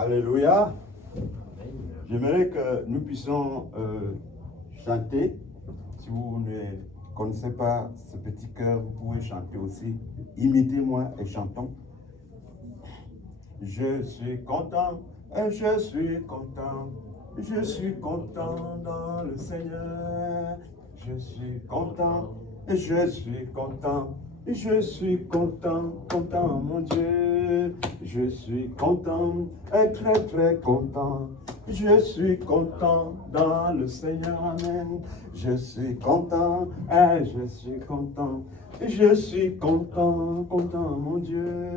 Alléluia. J'aimerais que nous puissions chanter. Si vous ne connaissez pas ce petit cœur, vous pouvez chanter aussi. Imitez-moi et chantons. Je suis content, je suis content, je suis content dans le Seigneur. Je suis content, je suis content, je suis content, content mon Dieu. Je suis content, très très content. Je suis content dans le Seigneur, amen. Je suis content, je suis content. Je suis content, content mon Dieu.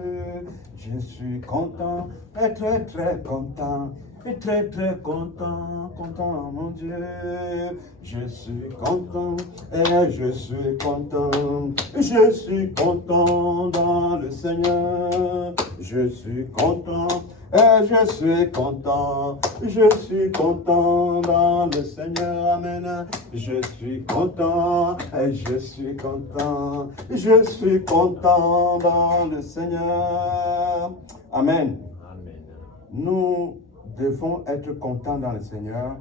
Je suis content, très très content. Très très content, content mon Dieu. Je suis content, je suis content. Je suis content dans le Seigneur. Je suis content, je suis content. Je suis content dans le Seigneur, amen. Je suis content, je suis content. Je suis content dans le Seigneur, amen. Nous devons être contents dans le Seigneur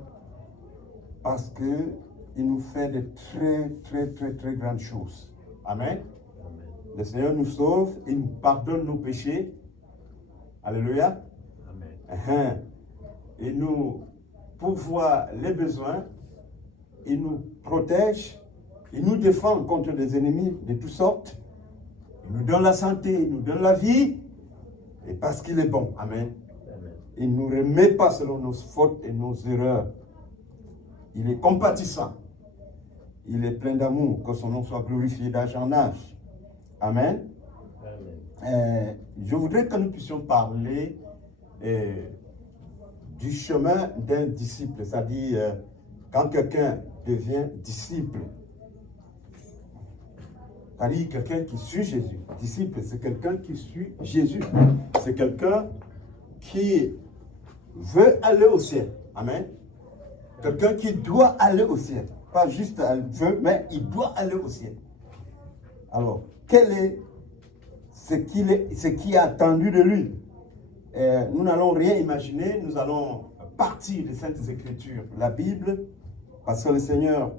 parce qu'il nous fait de très, très, très, très grandes choses. Amen. Le Seigneur nous sauve, il nous pardonne nos péchés. Alléluia. Amen. Il nous pourvoit les besoins, il nous protège, il nous défend contre les ennemis de toutes sortes. Il nous donne la santé, il nous donne la vie, et parce qu'il est bon. Amen. Il ne nous remet pas selon nos fautes et nos erreurs. Il est compatissant. Il est plein d'amour. Que son nom soit glorifié d'âge en âge. Amen. Je voudrais que nous puissions parler du chemin d'un disciple. C'est-à-dire, quand quelqu'un devient disciple. C'est-à-dire quelqu'un qui suit Jésus. Disciple, c'est quelqu'un qui suit Jésus. C'est quelqu'un qui veut aller au ciel. Amen. Quelqu'un qui doit aller au ciel. Pas juste veut, mais il doit aller au ciel. Alors, quel est ce qui est attendu de lui? Nous n'allons rien imaginer, nous allons partir des Saintes Écritures, la Bible, parce que le Seigneur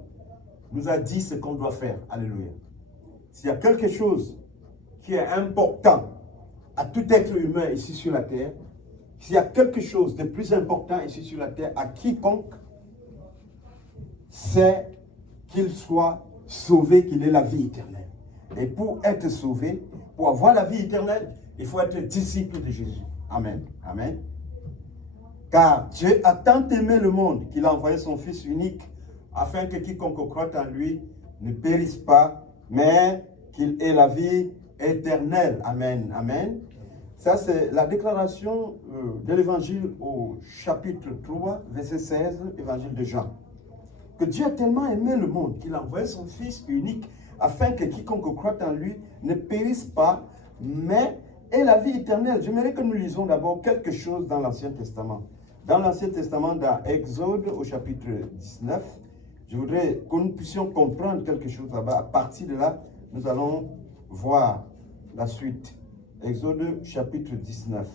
nous a dit ce qu'on doit faire. Alléluia. S'il y a quelque chose qui est important à tout être humain ici sur la terre, s'il y a quelque chose de plus important ici sur la terre à quiconque, c'est qu'il soit sauvé, qu'il ait la vie éternelle. Et pour être sauvé, pour avoir la vie éternelle, il faut être disciple de Jésus. Amen. Amen. Car Dieu a tant aimé le monde qu'il a envoyé son Fils unique afin que quiconque croit en lui ne périsse pas, mais qu'il ait la vie éternelle. Amen. Amen. Ça, c'est la déclaration de l'évangile au chapitre 3, verset 16, évangile de Jean. Que Dieu a tellement aimé le monde qu'il a envoyé son Fils unique afin que quiconque croit en lui ne périsse pas, mais ait la vie éternelle. J'aimerais que nous lisons d'abord quelque chose dans l'Ancien Testament. Dans l'Ancien Testament, dans Exode au chapitre 19, je voudrais que nous puissions comprendre quelque chose là-bas. À partir de là, nous allons voir la suite. Exode chapitre 19.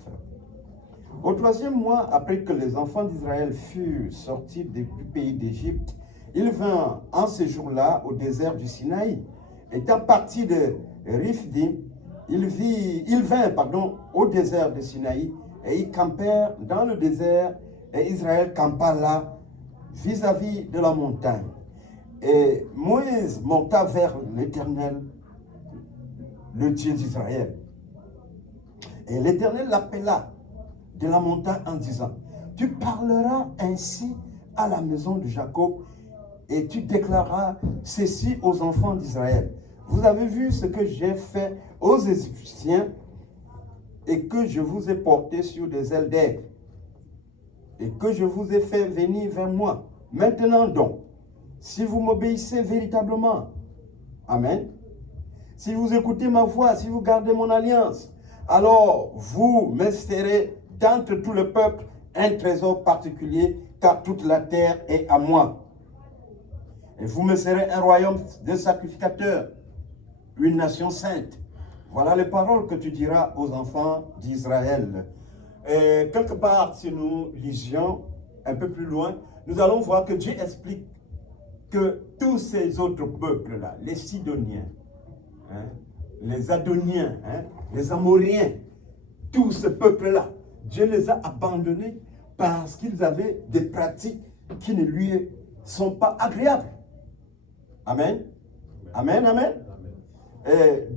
Au 3e mois, après que les enfants d'Israël furent sortis du pays d'Égypte, ils vinrent en ce jour-là au désert du Sinaï. Étant partis de Rifdim, ils vinrent au désert de Sinaï et ils campèrent dans le désert et Israël campa là vis-à-vis de la montagne. Et Moïse monta vers l'Éternel, le Dieu d'Israël. Et l'Éternel l'appela de la montagne en disant, tu parleras ainsi à la maison de Jacob et tu déclareras ceci aux enfants d'Israël. Vous avez vu ce que j'ai fait aux Égyptiens et que je vous ai porté sur des ailes d'aigle et que je vous ai fait venir vers moi. Maintenant donc, si vous m'obéissez véritablement, amen, si vous écoutez ma voix, si vous gardez mon alliance, alors vous me serez d'entre tout le peuple un trésor particulier, car toute la terre est à moi. Et vous me serez un royaume de sacrificateurs, une nation sainte. Voilà les paroles que tu diras aux enfants d'Israël. Et quelque part, si nous lisions un peu plus loin, nous allons voir que Dieu explique que tous ces autres peuples-là, les Sidoniens, hein, les Adoniens, hein, les Amoriens, tous ces peuples-là, Dieu les a abandonnés parce qu'ils avaient des pratiques qui ne lui sont pas agréables. Amen. Amen, amen.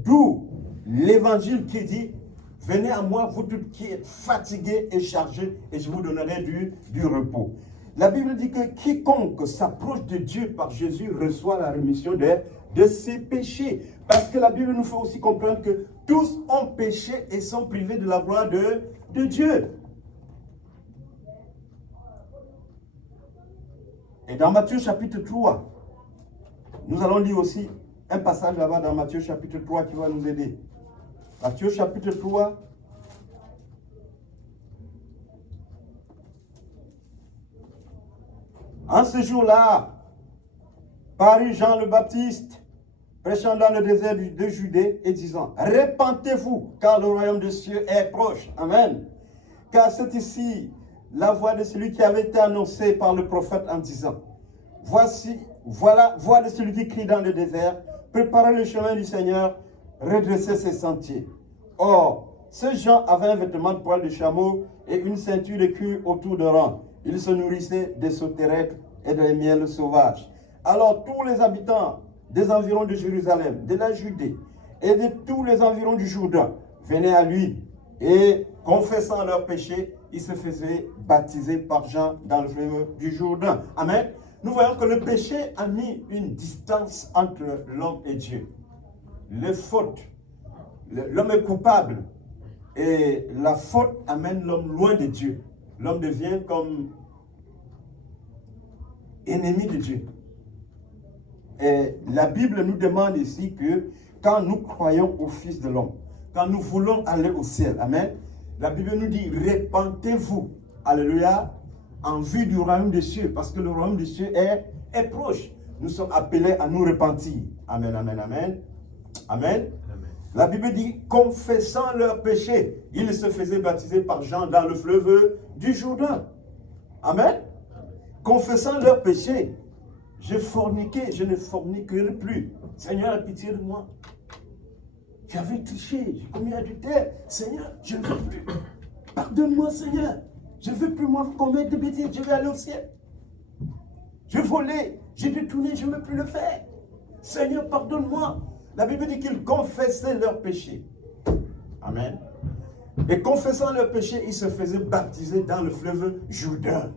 D'où l'évangile qui dit, venez à moi, vous tous qui êtes fatigués et chargés, et je vous donnerai du repos. La Bible dit que quiconque s'approche de Dieu par Jésus reçoit la rémission de ses péchés. Parce que la Bible nous fait aussi comprendre que tous ont péché et sont privés de la gloire de Dieu. Et dans Matthieu chapitre 3, nous allons lire aussi un passage là-bas dans Matthieu chapitre 3 qui va nous aider. Matthieu chapitre 3. En ce jour-là, parut Jean le Baptiste, prêchant dans le désert de Judée et disant, répentez-vous, car le royaume des cieux est proche. Amen. Car c'est ici la voix de celui qui avait été annoncé par le prophète en disant, voilà voix de celui qui crie dans le désert, préparez le chemin du Seigneur, redressez ses sentiers. Or, ce Jean avait un vêtement de poil de chameau et une ceinture de cuir autour de reins. Il se nourrissait des sauterelles et des miels sauvages. Alors tous les habitants des environs de Jérusalem, de la Judée et de tous les environs du Jourdain venaient à lui et, confessant leurs péchés, ils se faisaient baptiser par Jean dans le fleuve du Jourdain. Amen. Nous voyons que le péché a mis une distance entre l'homme et Dieu. Les fautes, l'homme est coupable et la faute amène l'homme loin de Dieu. L'homme devient comme ennemi de Dieu. Et la Bible nous demande ici que quand nous croyons au Fils de l'homme, quand nous voulons aller au ciel, amen, la Bible nous dit, répentez-vous, alléluia, en vue du royaume des cieux, parce que le royaume des cieux est proche. Nous sommes appelés à nous repentir. Amen, amen, amen. Amen. La Bible dit, confessant leurs péchés, ils se faisaient baptiser par Jean dans le fleuve du Jourdain. Amen. Confessant leurs péchés, j'ai forniqué, je ne forniquerai plus. Seigneur, aie pitié de moi. J'avais triché, j'ai commis adultère. Seigneur, je ne veux plus. Pardonne-moi, Seigneur. Je ne veux plus moi commettre de bêtises, je vais aller au ciel. Je volais, j'ai détourné, je ne veux plus le faire. Seigneur, pardonne-moi. La Bible dit qu'ils confessaient leurs péchés. Amen. Et confessant leurs péchés, ils se faisaient baptiser dans le fleuve Jourdain.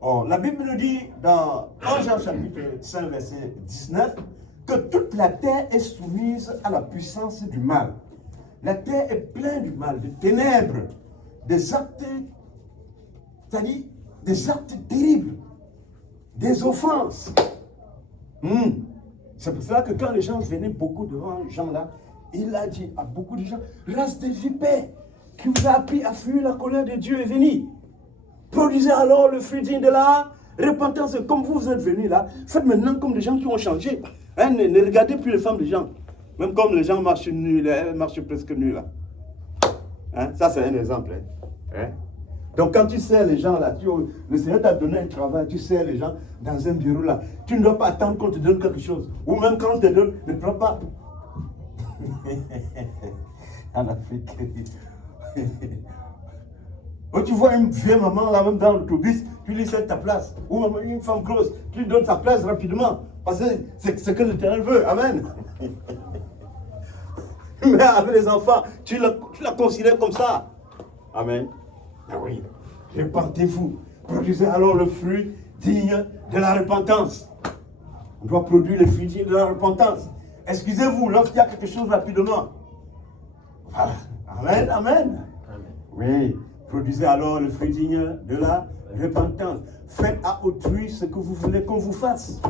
Or, la Bible nous dit dans 1 Jean chapitre 5, verset 19, que toute la terre est soumise à la puissance du mal. La terre est pleine du mal, de ténèbres, des actes, c'est-à-dire des actes terribles, des offenses. C'est pour cela que quand les gens venaient beaucoup devant Jean là, il a dit à beaucoup de gens, race de vipères, qui vous a appris à fuir la colère de Dieu est venue. Produisez alors le fruit digne de la repentance. Comme vous êtes venus là, faites maintenant comme des gens qui ont changé. Hein, ne regardez plus les femmes des gens. Même comme les gens marchent nus, elles marchent presque nus là. Hein? Ça c'est un exemple. Hein? Donc quand tu sers les gens là, le Seigneur t'a donné un travail, tu sers les gens dans un bureau là. Tu ne dois pas attendre qu'on te donne quelque chose. Ou même quand on te donne, ne prends pas. En Afrique. Ou tu vois une vieille maman là même dans l'autobus, tu lui cèdes ta place. Ou même une femme grosse, tu lui donnes sa place rapidement. Parce que c'est ce que l'Éternel veut. Amen. Mais avec les enfants, tu la considères comme ça. Amen. Ah oui. Répentez-vous. Produisez alors le fruit digne de la repentance. On doit produire le fruit digne de la repentance. Excusez-vous lorsqu'il y a quelque chose rapidement. Voilà. Amen. Amen. Oui. Produisez alors le fruit digne de la repentance. Faites à autrui ce que vous voulez qu'on vous fasse.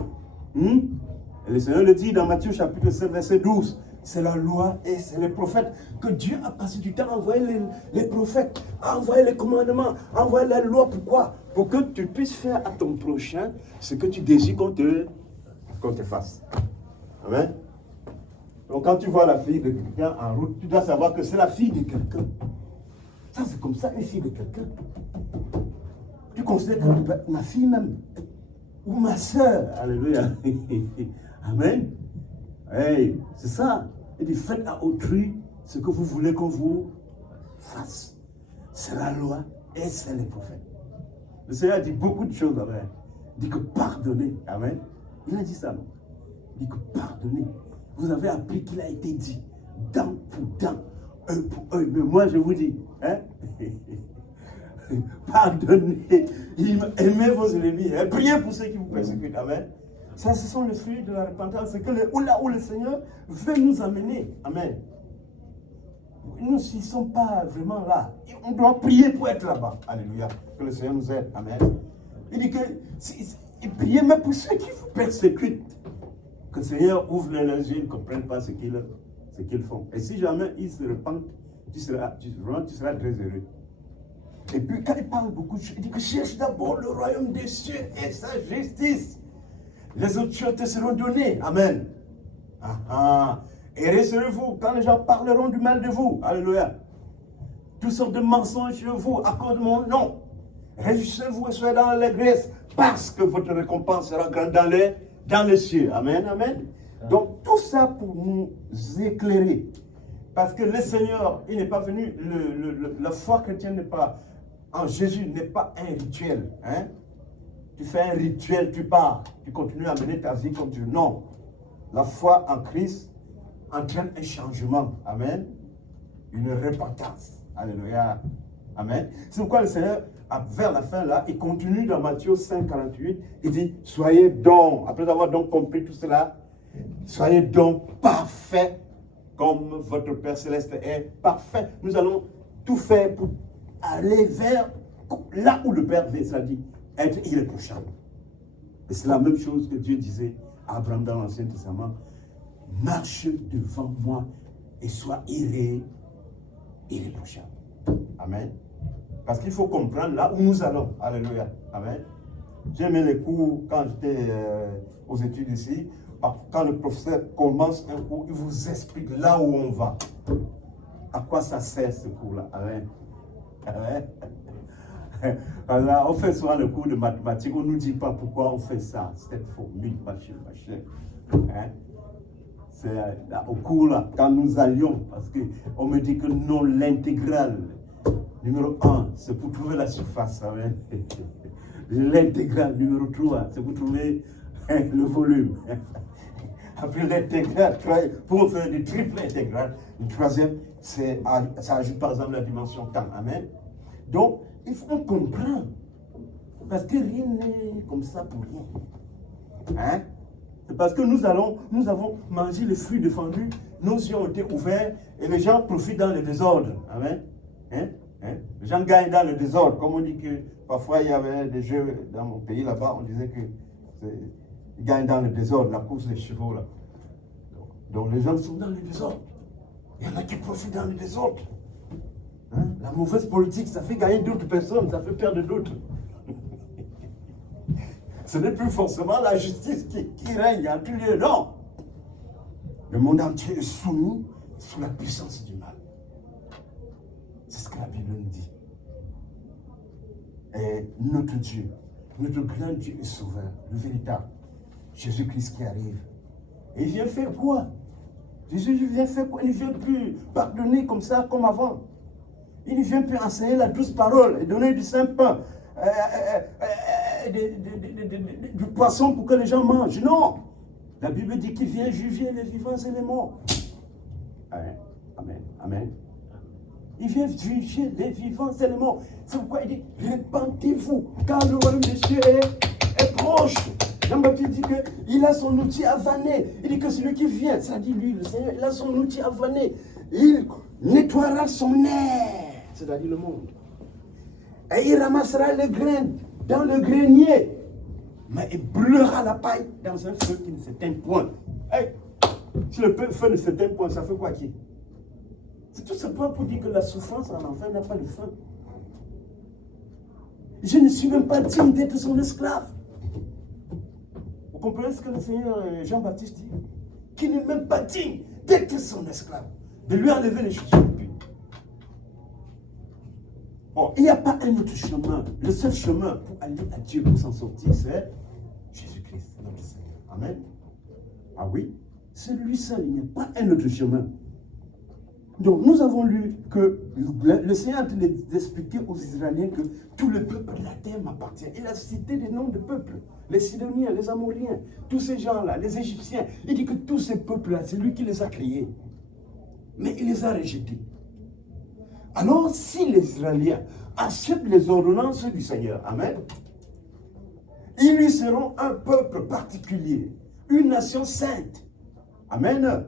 Et le Seigneur le dit dans Matthieu chapitre 7, verset 12. C'est la loi et c'est les prophètes. Que Dieu a passé du temps à envoyer les prophètes, à envoyer les commandements, à envoyer la loi. Pourquoi? Pour que tu puisses faire à ton prochain ce que tu désires qu'on te fasse. Amen. Donc quand tu vois la fille de quelqu'un en route, tu dois savoir que c'est la fille de quelqu'un. Ça, c'est comme ça, une fille de quelqu'un. Tu considères que ma fille même, ou ma soeur, alléluia. Amen. Hey, c'est ça. Il dit, faites à autrui ce que vous voulez qu'on vous fasse. C'est la loi et c'est les prophètes. Le Seigneur dit beaucoup de choses. Amen. Il dit que pardonnez. Amen. Il a dit ça, non? Il dit que pardonnez. Vous avez appris qu'il a été dit, dent pour dent, œil pour œil. Mais moi, je vous dis, hein? Pardonnez, aimez vos ennemis, hein? Priez pour ceux qui vous persécutent. Amen. Ça, ce sont les fruits de la repentance. C'est que là où le Seigneur veut nous amener. Amen. Nous, s'ils ne sont pas vraiment là, on doit prier pour être là-bas. Alléluia. Que le Seigneur nous aide. Amen. Il dit que, priez même pour ceux qui vous persécutent. Que le Seigneur ouvre les yeux, ils ne comprennent pas ce qu'ils font. Et si jamais ils se repentent, tu seras très heureux. Et puis, quand il parle beaucoup de choses, il dit que cherche d'abord le royaume des cieux et sa justice. Les autres choses te seront données. Amen. Et rassurez-vous quand les gens parleront du mal de vous. Alléluia. Toutes sortes de mensonges sur vous à cause de mon nom. Réjouissez-vous et soyez dans l'allégresse parce que votre récompense sera grande dans les cieux. Amen, amen. Donc tout ça pour nous éclairer. Parce que le Seigneur, il n'est pas venu, la foi chrétienne n'est pas, en Jésus n'est pas un rituel. Hein? Tu fais un rituel, tu pars, tu continues à mener ta vie comme Dieu. Non. La foi en Christ entraîne un changement. Amen. Une repentance. Alléluia. Amen. C'est pourquoi le Seigneur, vers la fin là, il continue dans Matthieu 5, 48. Il dit, soyez donc, après avoir donc compris tout cela, soyez donc parfaits comme votre Père Céleste est parfait. Nous allons tout faire pour aller vers là où le Père veut, c'est-à-dire être irréprochable. Et c'est la même chose que Dieu disait à Abraham dans l'Ancien Testament. Marche devant moi et sois irréprochable. Amen. Parce qu'il faut comprendre là où nous allons. Alléluia. Amen. J'ai aimé les cours quand j'étais aux études ici. Quand le professeur commence un cours, il vous explique là où on va. À quoi ça sert ce cours-là? Amen. Amen. Alors, on fait souvent le cours de mathématiques, on ne nous dit pas pourquoi on fait ça. Cette formule, machin. Hein? C'est au cours là, quand nous allions, parce qu'on me dit que non, l'intégrale, numéro 1, c'est pour trouver la surface. Hein? L'intégrale, numéro 3, c'est pour trouver le volume. Après l'intégrale, pour faire du triple intégral, le troisième, ça ajoute par exemple la dimension temps. Amen. Donc, il faut comprendre. Parce que rien n'est comme ça pour rien. Hein? C'est parce que nous avons mangé les fruits défendus, nos yeux ont été ouverts et les gens profitent dans le désordre. Amen. Hein? Les gens gagnent dans le désordre. Comme on dit que parfois il y avait des jeux dans mon pays là-bas, on disait que ils gagnent dans le désordre, la course des chevaux là. Donc les gens sont dans le désordre. Il y en a qui profitent dans le désordre. Hein? La mauvaise politique, ça fait gagner d'autres personnes, ça fait perdre d'autres. Ce n'est plus forcément la justice qui règne en tout lieu, non. Le monde entier est soumis sous la puissance du mal. C'est ce que la Bible nous dit. Et notre Dieu, notre grand Dieu est sauveur, le véritable. Jésus-Christ qui arrive. Et il vient faire quoi? Jésus vient faire quoi? Il ne vient plus pardonner comme ça, comme avant. Il ne vient plus enseigner la douce parole et donner du saint pain, du poisson pour que les gens mangent. Non! La Bible dit qu'il vient juger les vivants et les morts. Amen. Amen. Amen. Il vient juger les vivants et les morts. C'est pourquoi il dit, répentez-vous, car le royaume des cieux est proche. Jean-Baptiste dit qu'il a son outil à vanner. Il dit que celui qui vient, ça dit lui, le Seigneur, il a son outil à vanner. Il nettoiera son air, c'est-à-dire le monde. Et il ramassera les graines dans le grenier. Mais il brûlera la paille dans un feu qui ne s'éteint point. Hey, si le feu ne s'éteint point, ça fait quoi qui? C'est tout simplement pour dire que la souffrance en enfer n'a pas de fin. Je ne suis même pas digne d'être son esclave. Vous comprenez ce que le Seigneur Jean-Baptiste dit? Qu'il n'est même pas digne d'être son esclave. De lui enlever les chaussures. Bon, il n'y a pas un autre chemin. Le seul chemin pour aller à Dieu, pour s'en sortir, c'est Jésus-Christ, notre Seigneur. Amen. Ah oui, c'est lui seul, il n'y a pas un autre chemin. Donc, nous avons lu que le Seigneur a d'expliquer aux Israéliens que tout le peuple de la terre m'appartient. Il a cité des noms de peuples. Les Sidoniens, les Amoriens, tous ces gens-là, les Égyptiens. Il dit que tous ces peuples-là, c'est lui qui les a créés. Mais il les a rejetés. Alors, si les Israéliens acceptent les ordonnances du Seigneur, amen, ils lui seront un peuple particulier, une nation sainte. Amen.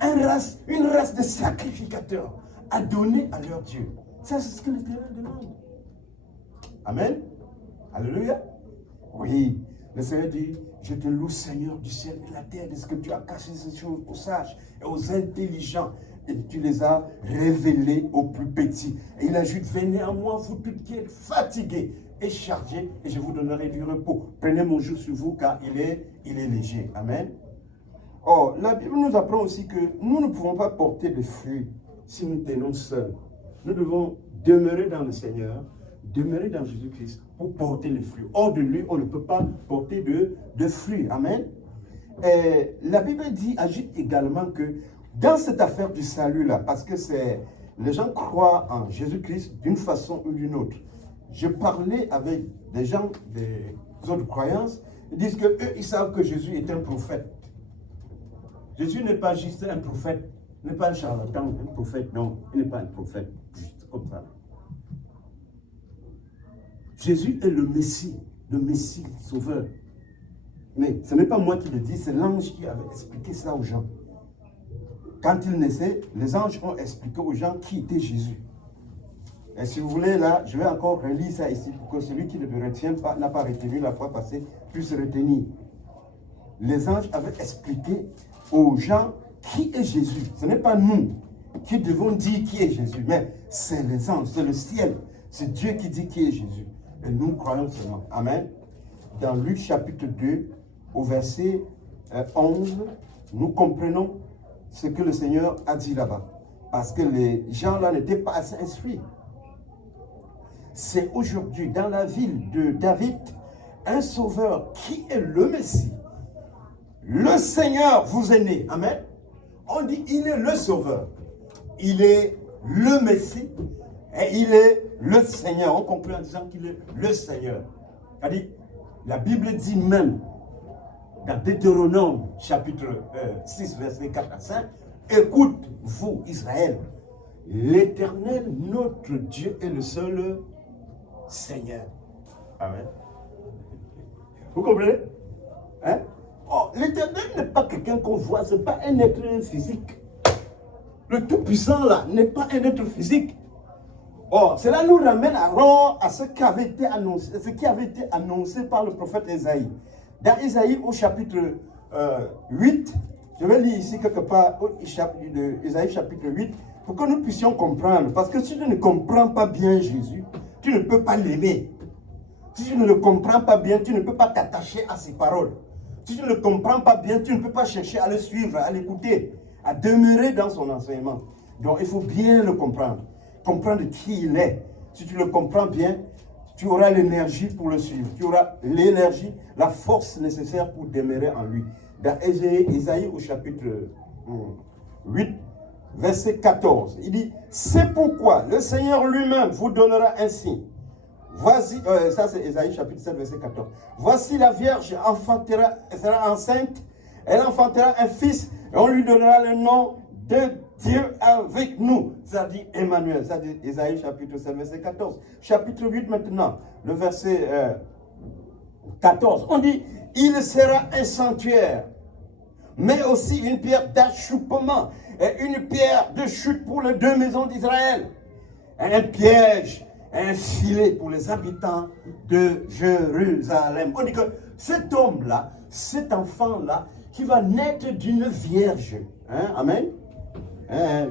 Une race de sacrificateurs à donner à leur Dieu. Ça, c'est ce que l'Éternel demande. Amen. Alléluia. Oui, le Seigneur dit, je te loue, Seigneur du ciel et de la terre, de ce que tu as caché ces choses aux sages et aux intelligents, et tu les as révélées aux plus petits. Et il ajoute, venez à moi, vous tous qui êtes fatigués et chargés, et je vous donnerai du repos. Prenez mon joug sur vous, car il est léger. Amen. Or, la Bible nous apprend aussi que nous ne pouvons pas porter de fruits si nous tenons seuls. Nous devons demeurer dans le Seigneur, demeurer dans Jésus-Christ pour porter les fruits. Hors de lui, on ne peut pas porter de fruits. Amen. Et la Bible ajoute également que dans cette affaire du salut-là, parce que les gens croient en Jésus-Christ d'une façon ou d'une autre. Je parlais avec des gens des autres croyances, ils disent qu'eux, ils savent que Jésus est un prophète. Jésus n'est pas juste un prophète, n'est pas un charlatan, un prophète, non, il n'est pas un prophète, juste comme ça. Jésus est le Messie, sauveur. Mais ce n'est pas moi qui le dis, c'est l'ange qui avait expliqué ça aux gens. Quand il naissait, les anges ont expliqué aux gens qui était Jésus. Et si vous voulez, là, je vais encore relire ça ici pour que celui qui ne le retient pas, n'a pas retenu la fois passée, puisse retenir. Les anges avaient expliqué aux gens qui est Jésus. Ce n'est pas nous qui devons dire qui est Jésus, mais c'est les anges, c'est le ciel. C'est Dieu qui dit qui est Jésus. Et nous croyons seulement. Amen. Dans Luc chapitre 2, au verset 11, nous comprenons ce que le Seigneur a dit là-bas. Parce que les gens là n'étaient pas assez instruits. C'est aujourd'hui, dans la ville de David, un sauveur qui est le Messie. Le Seigneur vous est né. Amen. On dit il est le sauveur. Il est le Messie. Et il est le Seigneur. On conclut en disant qu'il est le Seigneur. C'est-à-dire, la Bible dit même, dans Deutéronome chapitre 6, verset 4 à 5, écoute, vous, Israël, l'Éternel, notre Dieu, est le seul Seigneur. Amen. Vous comprenez? Hein? Oh, l'Éternel n'est pas quelqu'un qu'on voit, ce n'est pas un être physique. Le Tout-Puissant, là, n'est pas un être physique. Oh, cela nous ramène à ce qui avait été annoncé par le prophète Ésaïe. Dans Ésaïe, au chapitre 8, je vais lire ici quelque part, Ésaïe chapitre 8, pour que nous puissions comprendre. Parce que si tu ne comprends pas bien Jésus, tu ne peux pas l'aimer. Si tu ne le comprends pas bien, tu ne peux pas t'attacher à ses paroles. Si tu ne le comprends pas bien, tu ne peux pas chercher à le suivre, à l'écouter, à demeurer dans son enseignement. Donc il faut bien le comprendre. Comprendre qui il est. Si tu le comprends bien, tu auras l'énergie pour le suivre. Tu auras l'énergie, la force nécessaire pour demeurer en lui. Dans Ésaïe au chapitre 8, verset 14, il dit, c'est pourquoi le Seigneur lui-même vous donnera un signe. Voici, ça c'est Ésaïe chapitre 7, verset 14. Voici la Vierge enfantera, elle sera enceinte, elle enfantera un fils, et on lui donnera le nom de Dieu avec nous. Ça dit Emmanuel, ça dit Ésaïe chapitre 7, verset 14. Chapitre 8 maintenant, le verset 14. On dit, il sera un sanctuaire, mais aussi une pierre d'achoppement et une pierre de chute pour les deux maisons d'Israël. Un piège, un filet pour les habitants de Jérusalem. On dit que cet homme-là, cet enfant-là, qui va naître d'une vierge, hein, amen,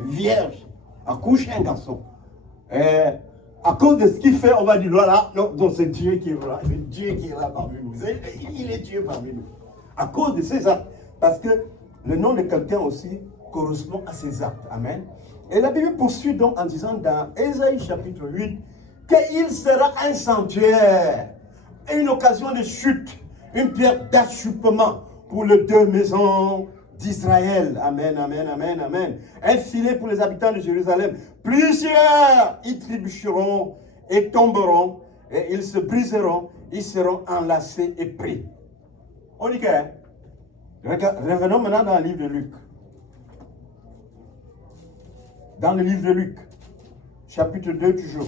vierge, accouche un garçon. À cause de ce qu'il fait, on va dire, voilà, non, c'est Dieu qui est là, c'est Dieu qui est là parmi nous. Il est Dieu parmi nous. À cause de ses actes. Parce que le nom de quelqu'un aussi correspond à ses actes. Amen. Et la Bible poursuit donc en disant dans Ésaïe chapitre 8 qu'il sera un sanctuaire, une occasion de chute, une pierre d'achoppement pour les deux maisons d'Israël. Amen, amen, amen, amen. Un filet pour les habitants de Jérusalem. Plusieurs y trébucheront et tomberont, et ils se briseront, ils seront enlacés et pris. On dit que, revenons maintenant dans le livre de Luc. Dans le livre de Luc, chapitre 2 toujours.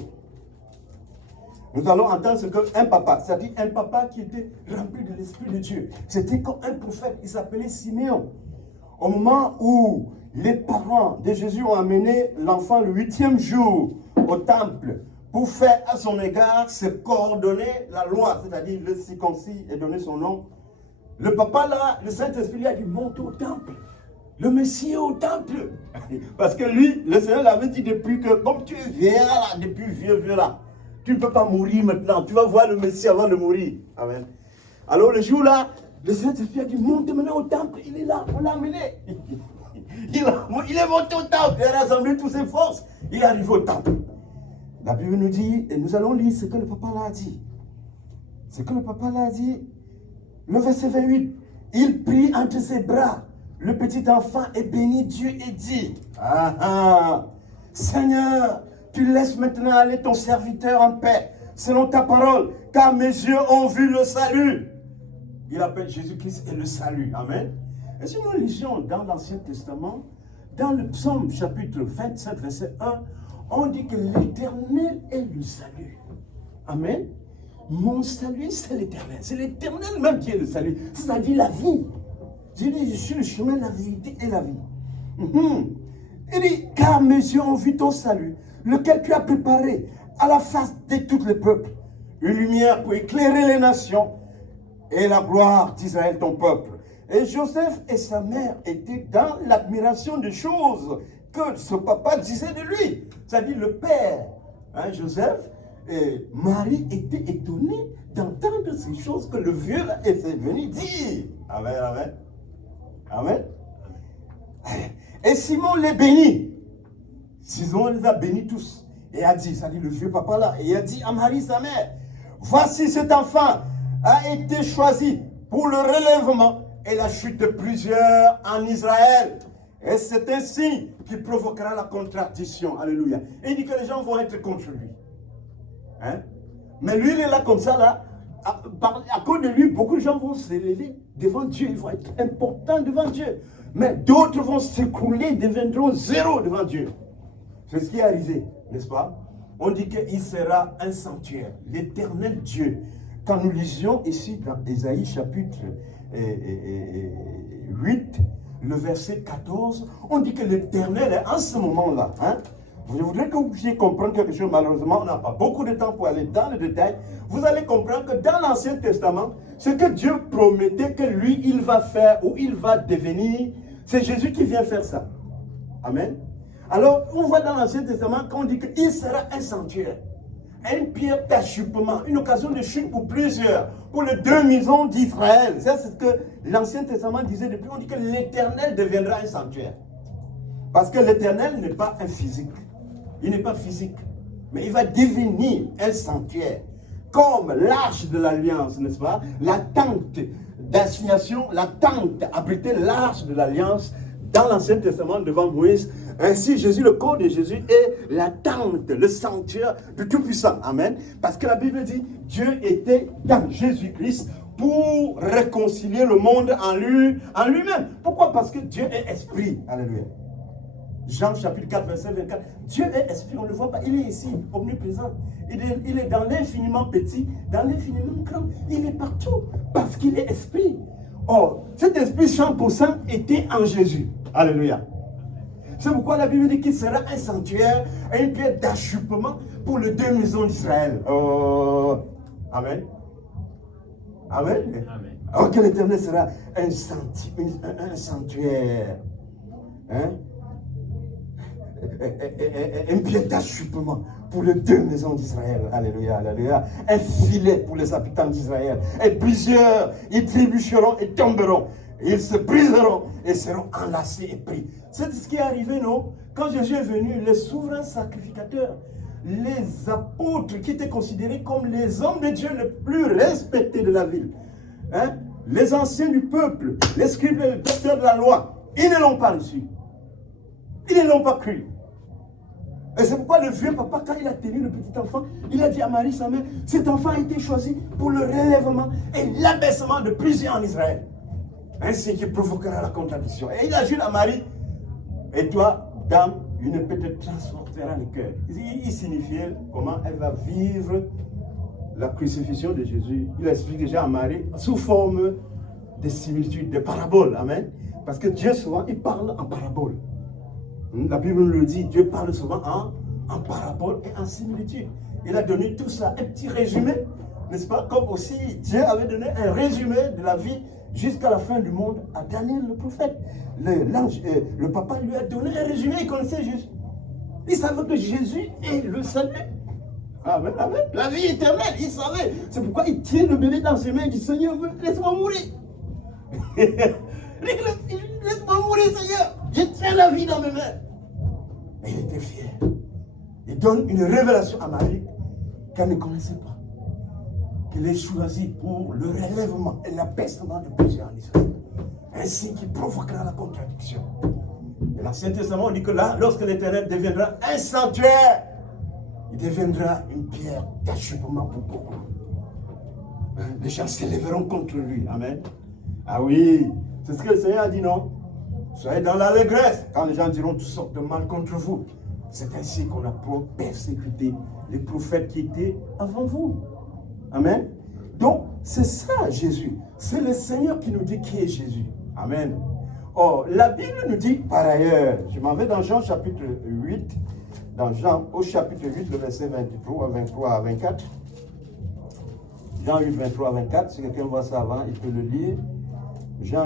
Nous allons entendre ce qu'un papa, c'est-à-dire un papa qui était rempli de l'Esprit de Dieu. C'était comme un prophète, il s'appelait Siméon. Au moment où les parents de Jésus ont amené l'enfant le 8e jour au temple pour faire à son égard se coordonner la loi, c'est-à-dire le circoncis et donner son nom, le papa là, le Saint-Esprit lui a dit monte au temple. Le Messie est au temple. Parce que lui, le Seigneur l'avait dit depuis que, comme tu es vieux là, depuis vieux là, tu ne peux pas mourir maintenant. Tu vas voir le Messie avant de mourir. Amen. Alors le jour là, le Saint-Esprit a dit monte maintenant au temple. Il est là, on l'a amené. Il est monté au temple. Il a rassemblé toutes ses forces. Il est arrivé au temple. La Bible nous dit, et nous allons lire ce que le papa là a dit. Ce que le papa là a dit, le verset 28. Il prit entre ses bras le petit enfant et bénit Dieu et dit, Seigneur, tu laisses maintenant aller ton serviteur en paix, selon ta parole, car mes yeux ont vu le salut. Il appelle Jésus-Christ et le salut. Amen. Et si nous lisions dans l'Ancien Testament, dans le psaume chapitre 27, verset 1, on dit que l'Éternel est le salut. Amen. Mon salut, c'est l'Éternel. C'est l'Éternel même qui est le salut. C'est-à-dire la vie. Il dit, je suis le chemin, la vérité et la vie. Il dit, car mes yeux ont vu ton salut, lequel tu as préparé à la face de tous les peuples. Une lumière pour éclairer les nations et la gloire d'Israël, ton peuple. Et Joseph et sa mère étaient dans l'admiration des choses que ce papa disait de lui. C'est-à-dire le père, Joseph, et Marie étaient étonnés d'entendre ces choses que le vieux là était venu dire. Amen, amen. Amen. Et Simon les bénit. Simon les a bénis tous. Et a dit, c'est-à-dire le vieux papa là, et il a dit à Marie sa mère, voici cet enfant a été choisi pour le relèvement et la chute de plusieurs en Israël. Et c'est un signe qui provoquera la contradiction. Alléluia. Et il dit que les gens vont être contre lui. Mais lui, il est là comme ça, là. À cause de lui, beaucoup de gens vont s'élever devant Dieu. Ils vont être importants devant Dieu. Mais d'autres vont s'écrouler, deviendront zéro devant Dieu. C'est ce qui est arrivé, n'est-ce pas? On dit qu'il sera un sanctuaire, l'éternel Dieu. Quand nous lisions ici dans Ésaïe chapitre 8, le verset 14, on dit que l'éternel est en ce moment-là. Je voudrais que vous puissiez comprendre quelque chose. Malheureusement, on n'a pas beaucoup de temps pour aller dans le détail. Vous allez comprendre que dans l'Ancien Testament, ce que Dieu promettait que lui, il va faire ou il va devenir, c'est Jésus qui vient faire ça. Amen. Alors, on voit dans l'Ancien Testament qu'on dit qu'il sera un sanctuaire, une pierre d'achoppement, une occasion de chute pour plusieurs, pour les deux maisons d'Israël. Ça, c'est ce que l'Ancien Testament disait depuis. On dit que l'Éternel deviendra un sanctuaire. Parce que l'Éternel n'est pas un physique. Il n'est pas physique, mais il va devenir un sanctuaire, comme l'arche de l'alliance, n'est-ce pas? La tente d'assignation, la tente abritait l'arche de l'alliance dans l'Ancien Testament devant Moïse. Ainsi, Jésus, le corps de Jésus est la tente, le sanctuaire du Tout-Puissant. Amen. Parce que la Bible dit, Dieu était dans Jésus-Christ pour réconcilier le monde en lui-même. Pourquoi? Parce que Dieu est esprit. Alléluia. Jean chapitre 4, verset 24. Dieu est esprit, on ne le voit pas. Il est ici, omniprésent. Il est dans l'infiniment petit, dans l'infiniment grand. Il est partout, parce qu'il est esprit. Or, cet esprit 100% était en Jésus. Alléluia. C'est pourquoi la Bible dit qu'il sera un sanctuaire, une pierre d'achoppement pour les deux maisons d'Israël. Amen. Amen. Alors que l'Éternel sera un sanctuaire. un pied d'achoppement pour les deux maisons d'Israël. Alléluia, alléluia. Un filet pour les habitants d'Israël. Et plusieurs, ils trébucheront et tomberont. Ils se briseront et seront enlacés et pris. C'est ce qui est arrivé, non? Quand Jésus est venu, les souverains sacrificateurs, les apôtres qui étaient considérés comme les hommes de Dieu les plus respectés de la ville, hein? Les anciens du peuple, les scribes et les docteurs de la loi, ils ne l'ont pas reçu. Ils ne l'ont pas cru. Et c'est pourquoi le vieux papa, quand il a tenu le petit enfant, il a dit à Marie, sa mère, cet enfant a été choisi pour le relèvement et l'abaissement de plusieurs en Israël. Ainsi qu'il provoquera la contradiction. Et il a dit à Marie, et toi, dame, une épée te transportera le cœur. Il signifiait comment elle va vivre la crucifixion de Jésus. Il explique déjà à Marie sous forme de similitudes, de paraboles. Amen. Parce que Dieu, souvent, il parle en paraboles. La Bible nous le dit, Dieu parle souvent en paraboles et en similitudes. Il a donné tout ça, un petit résumé, n'est-ce pas? Comme aussi Dieu avait donné un résumé de la vie jusqu'à la fin du monde à Daniel le prophète. L'ange, le papa lui a donné un résumé, il connaissait Jésus. Il savait que Jésus est le salut. Amen, amen. La vie éternelle, il savait. C'est pourquoi il tient le bébé dans ses mains et dit, Seigneur, laisse-moi mourir. Laisse-moi mourir, Seigneur. Je tiens la vie dans mes mains. Et il était fier. Il donne une révélation à Marie qu'elle ne connaissait pas. Qu'elle est choisie pour le relèvement et l'abaissement de plusieurs en Israël. Ainsi qu'il provoquera la contradiction. Et l'Ancien Testament dit que là, lorsque l'Éternel deviendra un sanctuaire, il deviendra une pierre d'achoppement pour beaucoup. Les gens s'élèveront contre lui. Amen. Ah oui, c'est ce que le Seigneur a dit, non? Soyez dans l'allégresse quand les gens diront toutes sortes de mal contre vous. C'est ainsi qu'on a persécuté les prophètes qui étaient avant vous. Amen. Donc, c'est ça Jésus. C'est le Seigneur qui nous dit qui est Jésus. Amen. Or, la Bible nous dit par ailleurs, je m'en vais dans Jean chapitre 8, dans Jean au chapitre 8, le verset 23 à 24. Jean 8, 23 à 24, si quelqu'un voit ça avant, il peut le lire. Jean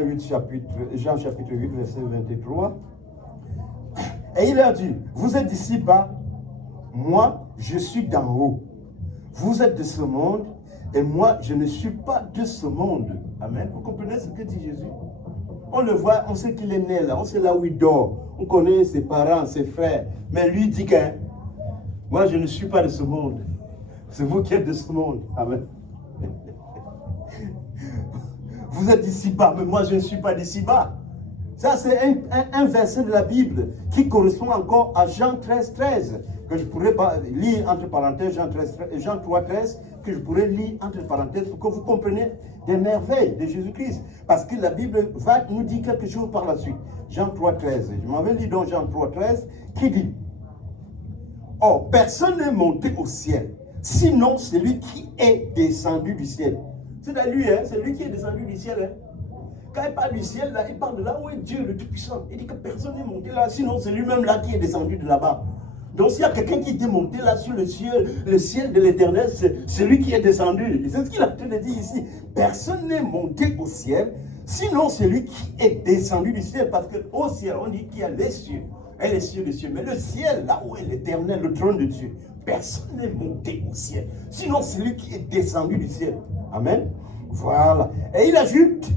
chapitre 8, verset 23. Et il a dit, vous êtes d'ici bas, moi je suis d'en haut. Vous êtes de ce monde, et moi je ne suis pas de ce monde. Amen. Vous comprenez ce que dit Jésus? On le voit, on sait qu'il est né là, on sait là où il dort. On connaît ses parents, ses frères. Mais lui dit que moi je ne suis pas de ce monde. C'est vous qui êtes de ce monde. Amen. Vous êtes d'ici-bas, mais moi je ne suis pas d'ici-bas. Ça c'est un verset de la Bible qui correspond encore à Jean 13, 13, que je pourrais lire entre parenthèses, Jean 3, 13, que je pourrais lire entre parenthèses pour que vous compreniez des merveilles de Jésus-Christ. Parce que la Bible va nous dire quelque chose par la suite. Jean 3, 13. Je m'en vais lire donc Jean 3, 13, qui dit, or, personne n'est monté au ciel, sinon celui qui est descendu du ciel. C'est à lui, hein? C'est lui qui est descendu du ciel. Hein? Quand il parle du ciel, là, il parle de là où est Dieu, le Tout-Puissant. Il dit que personne n'est monté là, sinon c'est lui-même là qui est descendu de là-bas. Donc s'il y a quelqu'un qui était monté là sur le ciel de l'éternel, c'est lui qui est descendu. C'est ce qu'il a te dit ici. Personne n'est monté au ciel, sinon c'est lui qui est descendu du ciel. Parce qu'au ciel, on dit qu'il y a les cieux. Et les cieux des cieux. Mais le ciel, là où est l'éternel, le trône de Dieu, personne n'est monté au ciel. Sinon c'est lui qui est descendu du ciel. Amen. Voilà. Et il ajoute,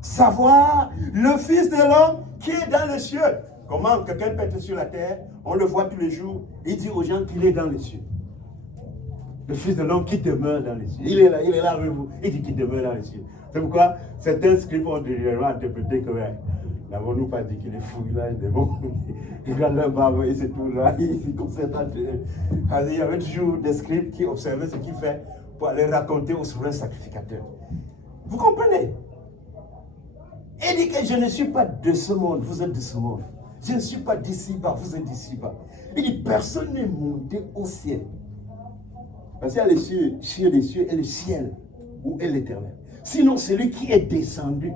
savoir le Fils de l'homme qui est dans les cieux. Comment quelqu'un peut être sur la terre, on le voit tous les jours, il dit aux gens qu'il est dans les cieux. Le Fils de l'homme qui demeure dans les cieux. Il est là avec vous, il dit qu'il demeure dans les cieux. C'est pourquoi certains scribes ont interprété que n'avons-nous pas dit qu'il est fou, il a un démon. Il regarde leur barbe et c'est tout là, il s'y concentre. Il y avait toujours des scribes qui observaient ce qu'il fait pour aller raconter aux souverains sacrificateurs. Vous comprenez? Il dit que je ne suis pas de ce monde, vous êtes de ce monde. Je ne suis pas d'ici-bas, vous êtes d'ici-bas. Il dit, personne n'est monté au ciel. Parce qu'il y a les cieux des cieux et le ciel, où est l'éternel. Sinon, c'est lui qui est descendu.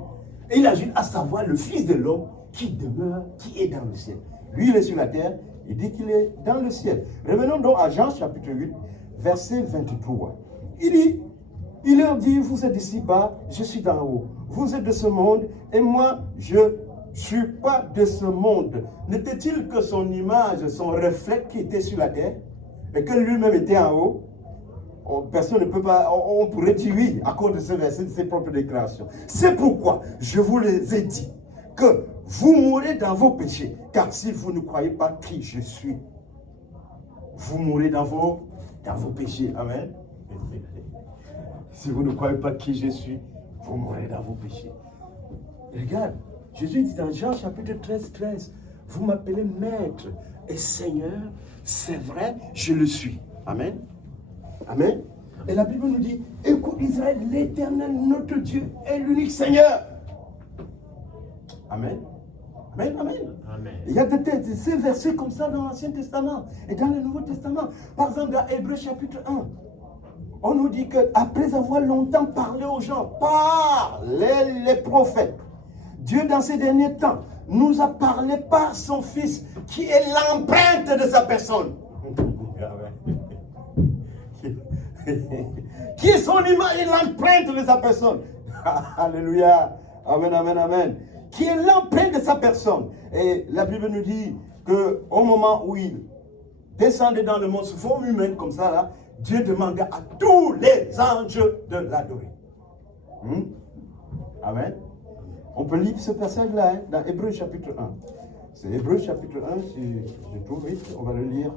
Et il ajoute à savoir le Fils de l'homme qui demeure, qui est dans le ciel. Lui, il est sur la terre, il dit qu'il est dans le ciel. Revenons donc à Jean chapitre 8, verset 23. Il leur dit, vous êtes d'ici-bas, je suis d'en haut. Vous êtes de ce monde, et moi, je je ne suis pas de ce monde. N'était-il que son image, son reflet qui était sur la terre et que lui-même était en haut? Personne ne peut pas, on pourrait dire oui à cause de ce verset, de ses propres déclarations. C'est pourquoi je vous les ai dit que vous mourrez dans vos péchés, car si vous ne croyez pas qui je suis, vous mourrez dans vos péchés. Amen. Si vous ne croyez pas qui je suis, vous mourrez dans vos péchés. Regarde, Jésus dit dans Jean chapitre 13, 13, vous m'appelez maître et Seigneur, c'est vrai, je le suis. Amen. Amen. Et la Bible nous dit, écoute Israël, l'Éternel, notre Dieu, est l'unique Seigneur. Amen. Amen, amen. Amen. Il y a ces versets comme ça dans l'Ancien Testament et dans le Nouveau Testament. Par exemple, dans Hébreux chapitre 1, on nous dit qu'après avoir longtemps parlé aux gens par les prophètes, Dieu dans ces derniers temps nous a parlé par son Fils qui est l'empreinte de sa personne. Qui est son image et l'empreinte de sa personne. Alléluia. Amen, amen, amen. Qui est l'empreinte de sa personne. Et la Bible nous dit qu'au moment où il descendait dans le monde sous forme humaine, comme ça, là, Dieu demanda à tous les anges de l'adorer. Amen. On peut lire ce passage-là, hein, dans Hébreux chapitre 1. C'est Hébreux chapitre 1, si je trouve vite, on va le lire.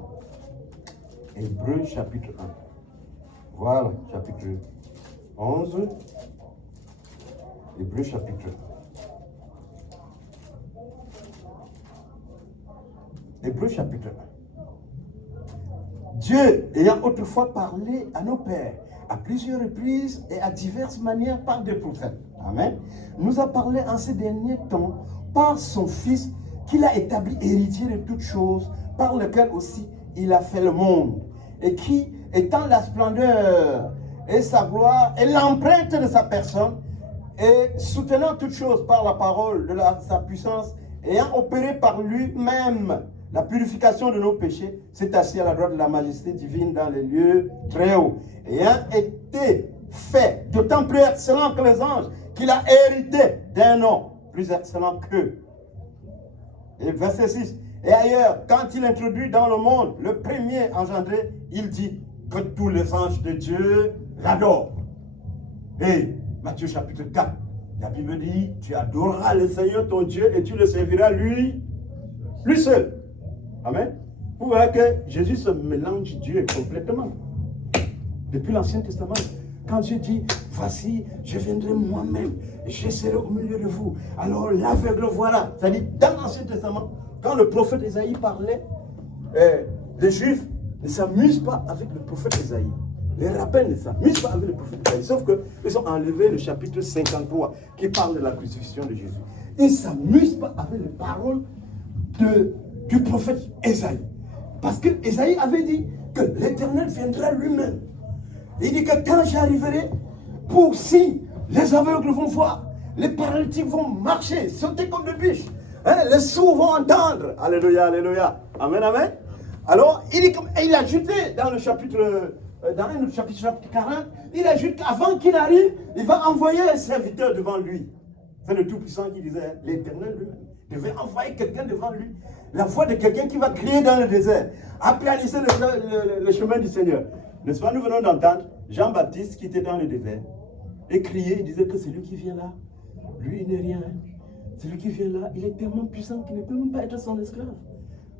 Hébreux chapitre 1. Voilà, chapitre 11. Hébreux chapitre 1. Hébreux chapitre 1. Dieu, ayant autrefois parlé à nos pères, à plusieurs reprises et à diverses manières par des prophètes, amen, nous a parlé en ces derniers temps par son Fils qu'il a établi héritier de toutes choses, par lequel aussi il a fait le monde, et qui, étant la splendeur et sa gloire et l'empreinte de sa personne, et soutenant toutes choses par la parole de sa puissance, ayant opéré par lui-même la purification de nos péchés, s'est assis à la droite de la majesté divine dans les lieux très hauts, ayant été fait d'autant plus excellent que les anges, qu'il a hérité d'un nom plus excellent qu'eux. Et verset 6, et ailleurs, quand il introduit dans le monde le premier engendré, il dit que tous les anges de Dieu l'adorent. Et Matthieu chapitre 4, la Bible dit, tu adoreras le Seigneur ton Dieu et tu le serviras lui seul. Amen. Vous voyez que Jésus se mélange Dieu complètement. Depuis l'Ancien Testament, quand Dieu dit, voici, je viendrai moi-même, je serai au milieu de vous. Alors l'aveugle voilà. C'est-à-dire, dans l'Ancien Testament, quand le prophète Ésaïe parlait, les Juifs ne s'amusent pas avec le prophète Ésaïe. Les rabbins ne s'amusent pas avec le prophète Ésaïe. Sauf qu'ils ont enlevé le chapitre 53 qui parle de la crucifixion de Jésus. Ils ne s'amusent pas avec les paroles du prophète Ésaïe. Parce que Ésaïe avait dit que l'Éternel viendra lui-même. Il dit que quand j'arriverai, pour si les aveugles vont voir, les paralytiques vont marcher, sauter comme des biches, hein, les sourds vont entendre. Alléluia, alléluia. Amen, amen. Alors, il a ajouté dans le chapitre, chapitre 40, il ajoute qu'avant qu'il arrive, il va envoyer un serviteur devant lui. C'est le Tout-Puissant qui disait, l'Éternel lui-même devait envoyer quelqu'un devant lui. La voix de quelqu'un qui va crier dans le désert, aplanissez le chemin du Seigneur. N'est-ce pas, nous venons d'entendre Jean-Baptiste qui était dans le désert et criait, il disait que c'est lui qui vient là. Lui, il n'est rien. C'est lui qui vient là. Il est tellement puissant qu'il ne peut même pas être son esclave.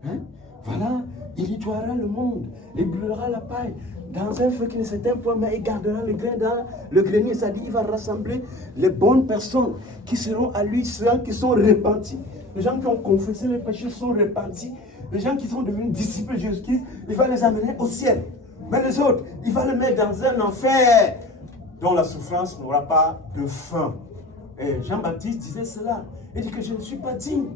Hein? Voilà, il nettoiera le monde, il brûlera la paille dans un feu qui ne s'éteint point, mais il gardera le grain dans le grenier. C'est-à-dire, il va rassembler les bonnes personnes qui seront à lui, ceux qui sont repentis. Les gens qui ont confessé les péchés sont repentis. Les gens qui sont devenus disciples de Jésus-Christ, il va les amener au ciel. Mais les autres, il va les mettre dans un enfer dont la souffrance n'aura pas de fin. Et Jean-Baptiste disait cela. Il dit que je ne suis pas digne.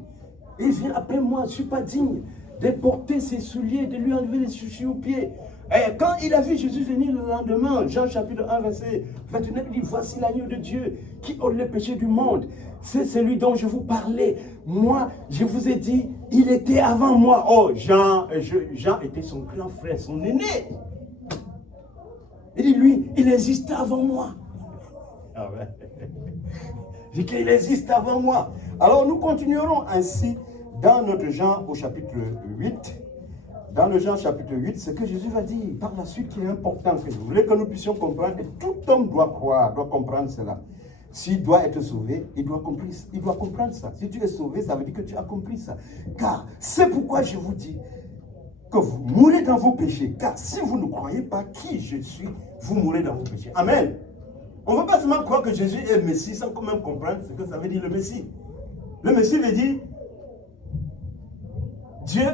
Il vient après moi, je ne suis pas digne de porter ses souliers, de lui enlever les chaussures aux pieds. Et quand il a vu Jésus venir le lendemain, Jean chapitre 1, verset 29, il dit, voici l'agneau de Dieu qui ôte le péché du monde. C'est celui dont je vous parlais. Moi, je vous ai dit, il était avant moi. Oh, Jean était son grand frère, son aîné. Il dit, lui, il existe avant moi. Ah ouais. Il dit qu'il existe avant moi. Alors nous continuerons ainsi dans notre Jean au chapitre 8. Dans le Jean chapitre 8, ce que Jésus va dire par la suite qui est important, que vous voulez que nous puissions comprendre, et tout homme doit croire, doit comprendre cela. S'il doit être sauvé, il doit comprendre ça. Si tu es sauvé, ça veut dire que tu as compris ça. Car c'est pourquoi je vous dis que vous mourrez dans vos péchés. Car si vous ne croyez pas qui je suis, vous mourrez dans vos péchés. Amen. On ne veut pas seulement croire que Jésus est le Messie sans quand même comprendre ce que ça veut dire le Messie. Le Messie veut dire Dieu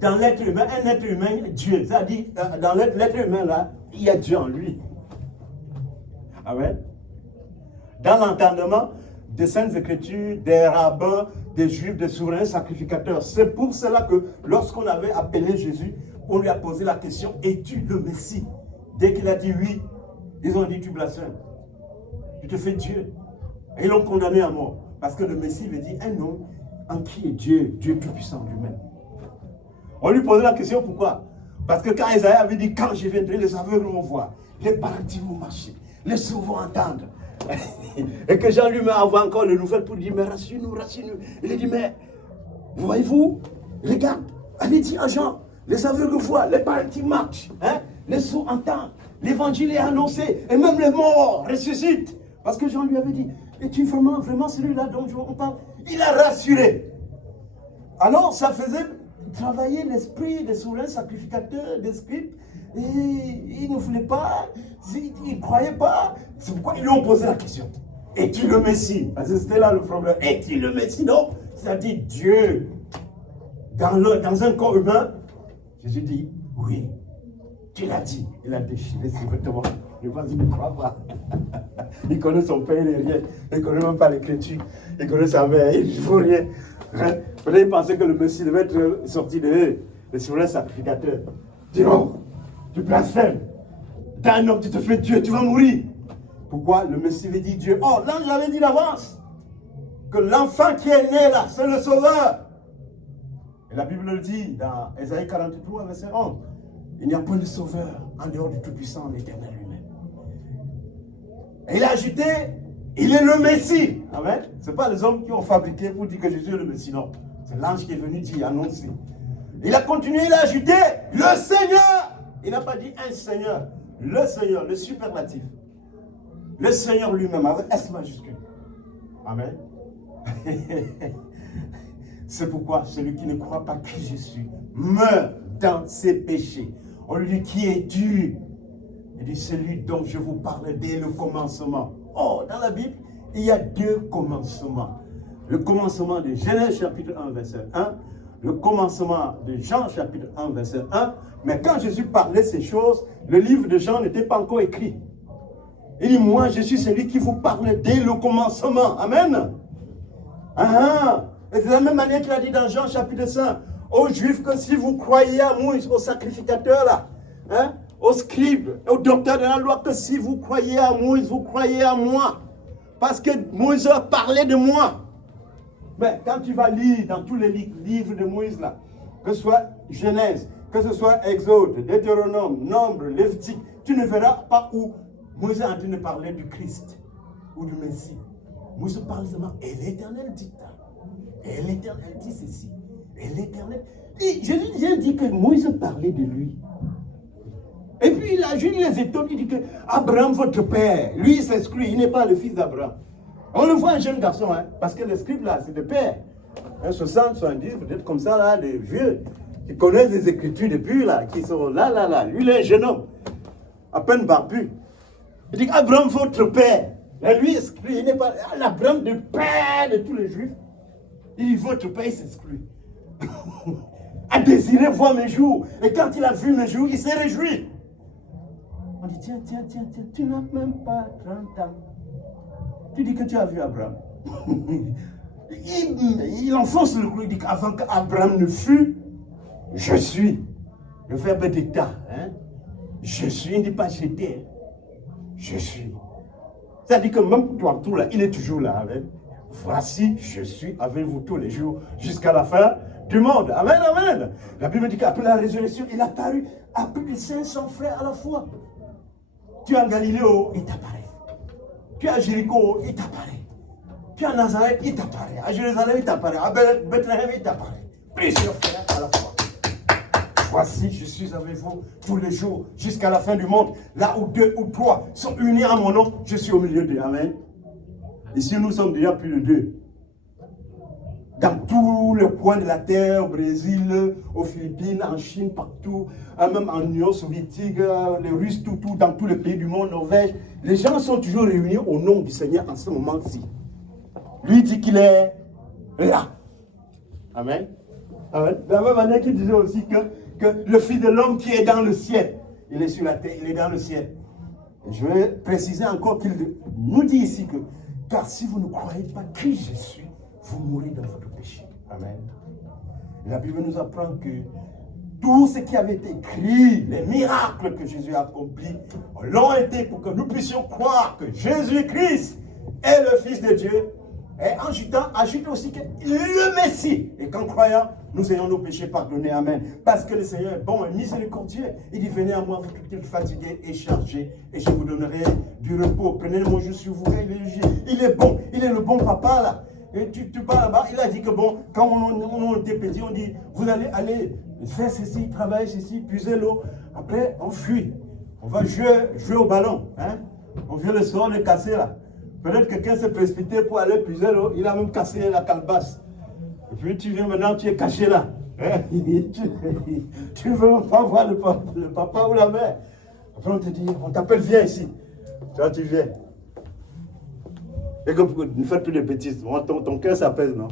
dans l'être humain, un être humain, Dieu. C'est-à-dire, dans l'être humain là, il y a Dieu en lui. Amen. Dans l'entendement des Saintes Écritures, des rabbins, des Juifs, des souverains sacrificateurs. C'est pour cela que lorsqu'on avait appelé Jésus, on lui a posé la question, es-tu le Messie? Dès qu'il a dit oui, ils ont dit tu blasphèmes. Tu te fais Dieu. Et ils l'ont condamné à mort. Parce que le Messie veut dire un homme en qui est Dieu, Dieu tout-puissant lui-même. On lui posait la question pourquoi? Parce que quand Isaïe avait dit, quand je viendrai, les aveugles vont voir, les paralytiques vont marcher, les sourds vont entendre. Et que Jean lui-même envoie encore les nouvelles pour dire, mais rassure-nous, rassure-nous. Il a dit, mais voyez-vous, regarde, allez dire à Jean, les aveugles voient, les paralytiques marchent, hein? Les sourds entendent, l'évangile est annoncé, et même les morts ressuscitent. Parce que Jean lui avait dit, es-tu vraiment celui-là dont on parle? Il a rassuré. Alors ça faisait travailler l'esprit des souverains sacrificateurs, des scribes, et ils ne voulaient pas, ils ne croyaient pas. C'est pourquoi ils lui ont posé la question. Es-tu le Messie? Parce que c'était là le problème. Es-tu le Messie? Non, c'est-à-dire Dieu. Dans un corps humain, Jésus dit, oui, tu l'as dit. Il a déchiré ses vêtements. Je pense qu'il ne croit pas. Il connaît son père, il n'est rien. Il ne connaît même pas l'écriture. Il connaît sa mère, il ne faut rien. Peut-être il pensait que le Messie devait être sorti de eux, les souverains sacrificateurs. Dis non, tu blasphèmes. T'es un homme, tu te fais Dieu, tu vas mourir. Pourquoi? Le Messie veut dire Dieu. Oh, l'ange avait dit d'avance que l'enfant qui est né là, c'est le Sauveur. Et la Bible le dit dans Ésaïe 43, verset 11. Il n'y a point de Sauveur en dehors du Tout-Puissant, l'Éternel lui-même. Et il a ajouté, il est le Messie. Amen. Ce n'est pas les hommes qui ont fabriqué pour dire que Jésus est le Messie, non. C'est l'ange qui est venu dire, annoncer. Il a continué, il a ajouté, le Seigneur. Il n'a pas dit un Seigneur. Le Seigneur, le superlatif. Le Seigneur lui-même, avec S majuscule. Amen. C'est pourquoi celui qui ne croit pas qui je suis meurt dans ses péchés. On lui dit, qui es-tu? Il dit, celui dont je vous parle dès le commencement. Oh, dans la Bible, il y a deux commencements. Le commencement de Genèse chapitre 1, verset 1. Le commencement de Jean chapitre 1, verset 1. Mais quand Jésus parlait ces choses, le livre de Jean n'était pas encore écrit. Il dit, moi je suis celui qui vous parle dès le commencement. Amen. Et c'est de la même manière qu'il a dit dans Jean chapitre 5. Aux Juifs que si vous croyez à Moïse, aux sacrificateurs là, hein, aux scribes, aux docteurs de la loi, que si vous croyez à Moïse, vous croyez à moi. Parce que Moïse a parlé de moi. Mais quand tu vas lire dans tous les livres de Moïse là, que ce soit Genèse, que ce soit Exode, Deutéronome, Nombre, Lévitique, tu ne verras pas où Moïse est en train de parler du Christ ou du Messie. Moïse parle seulement, et l'Éternel dit ça. Et l'Éternel dit ceci. Et l'Éternel. Et Jésus vient dire que Moïse parlait de lui. Et puis il ajoute les étonne, il dit que Abraham, votre père, lui il s'exclut, il n'est pas le fils d'Abraham. On le voit un jeune garçon, hein, parce que les scribes là, c'est des pères. 60, 70, peut-être comme ça là, des vieux, qui connaissent les écritures depuis là, qui sont là. Lui il est un jeune homme, à peine barbu. Il dit Abraham, votre père. Et lui il s'exclut, il n'est pas l'Abraham de père de tous les juifs. Il dit votre père, il s'exclut. A désiré voir mes jours. Et quand il a vu mes jours, il s'est réjoui. On dit, tiens, tu n'as même pas 30 ans. Tu dis que tu as vu Abraham. il enfonce le clou, il dit qu'avant qu'Abraham ne fût, je suis. Le verbe d'état. Hein? Je suis, il ne dit pas j'étais. Je suis. C'est-à-dire que même toi, tout là, il est toujours là. Hein? Voici, je suis avec vous tous les jours jusqu'à la fin du monde. Amen, amen. La Bible dit qu'après la résurrection, il a paru à plus de 500 frères à la fois. Tu es en Galilée, il t'apparaît. Tu es à Jéricho, il t'apparaît. Puis à Nazareth, il t'apparaît. À Jérusalem, il t'apparaît. À Bethléem, il t'apparaît. Plusieurs frères à la fois. Voici, je suis avec vous tous les jours jusqu'à la fin du monde. Là où 2 ou 3 sont unis à mon nom, je suis au milieu d'eux. Amen. Ici, nous sommes déjà plus de 2. Dans tous les coins de la terre, au Brésil, aux Philippines, en Chine, partout, même en Union soviétique, les Russes, tout, dans tous les pays du monde, Norvège, les gens sont toujours réunis au nom du Seigneur en ce moment-ci. Lui dit qu'il est là. Amen. Amen. De la même manière qu'il disait aussi que le Fils de l'homme qui est dans le ciel, il est sur la terre, il est dans le ciel. Et je vais préciser encore qu'il nous dit ici que, car si vous ne croyez pas qui je suis, vous mourrez dans votre péché. Amen. Et la Bible nous apprend que tout ce qui avait été écrit, les miracles que Jésus a accomplis, l'ont été pour que nous puissions croire que Jésus-Christ est le Fils de Dieu. Et en ajoute aussi que le Messie. Et qu'en croyant, nous ayons nos péchés pardonnés. Amen. Parce que le Seigneur est bon et miséricordieux. Il dit, venez à moi, vous qui êtes fatigués et chargés, et je vous donnerai du repos. Prenez mon joug sur vous. Il est bon. Il est le bon papa là. Et tu pars là-bas, il a dit que bon, quand on était petit, on dit, vous allez aller faire ceci, travailler ceci, puiser l'eau. Après, on fuit. On va jouer au ballon. Hein? On vient le soir, le casser là. Peut-être que quelqu'un s'est précipité pour aller puiser l'eau, il a même cassé la calebasse. Et puis tu viens maintenant, tu es caché là. Hein? Tu ne veux même pas voir le papa ou la mère. Après on te dit, on t'appelle, viens ici. Toi tu viens. Et comme ne faites plus de bêtises, ton cœur s'apaise, non?